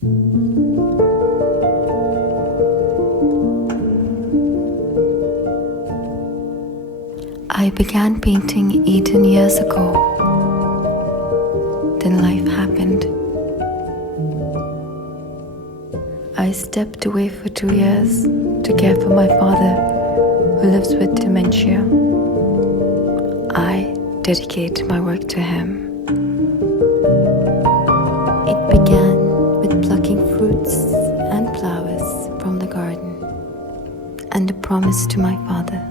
I began painting 18 years ago. Then life happened. I stepped away for 2 years to care for my father, who lives with dementia. I dedicate my work to him. It began with plucking fruits and flowers from the garden and a promise to my father.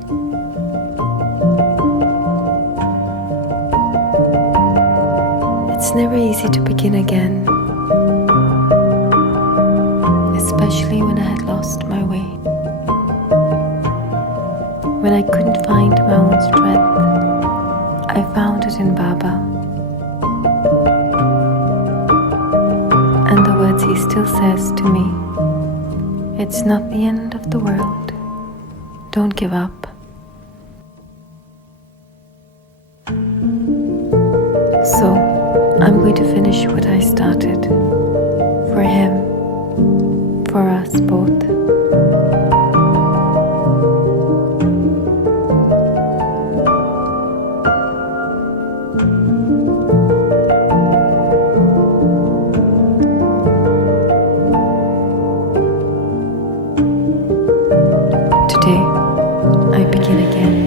It's never easy to begin again, especially when I had lost my way. When I couldn't find my own strength, I found it in Baba. And the words he still says to me, it's not the end of the world. Don't give up. So, I'm going to finish what I started. For him, for us both. Today, I begin again.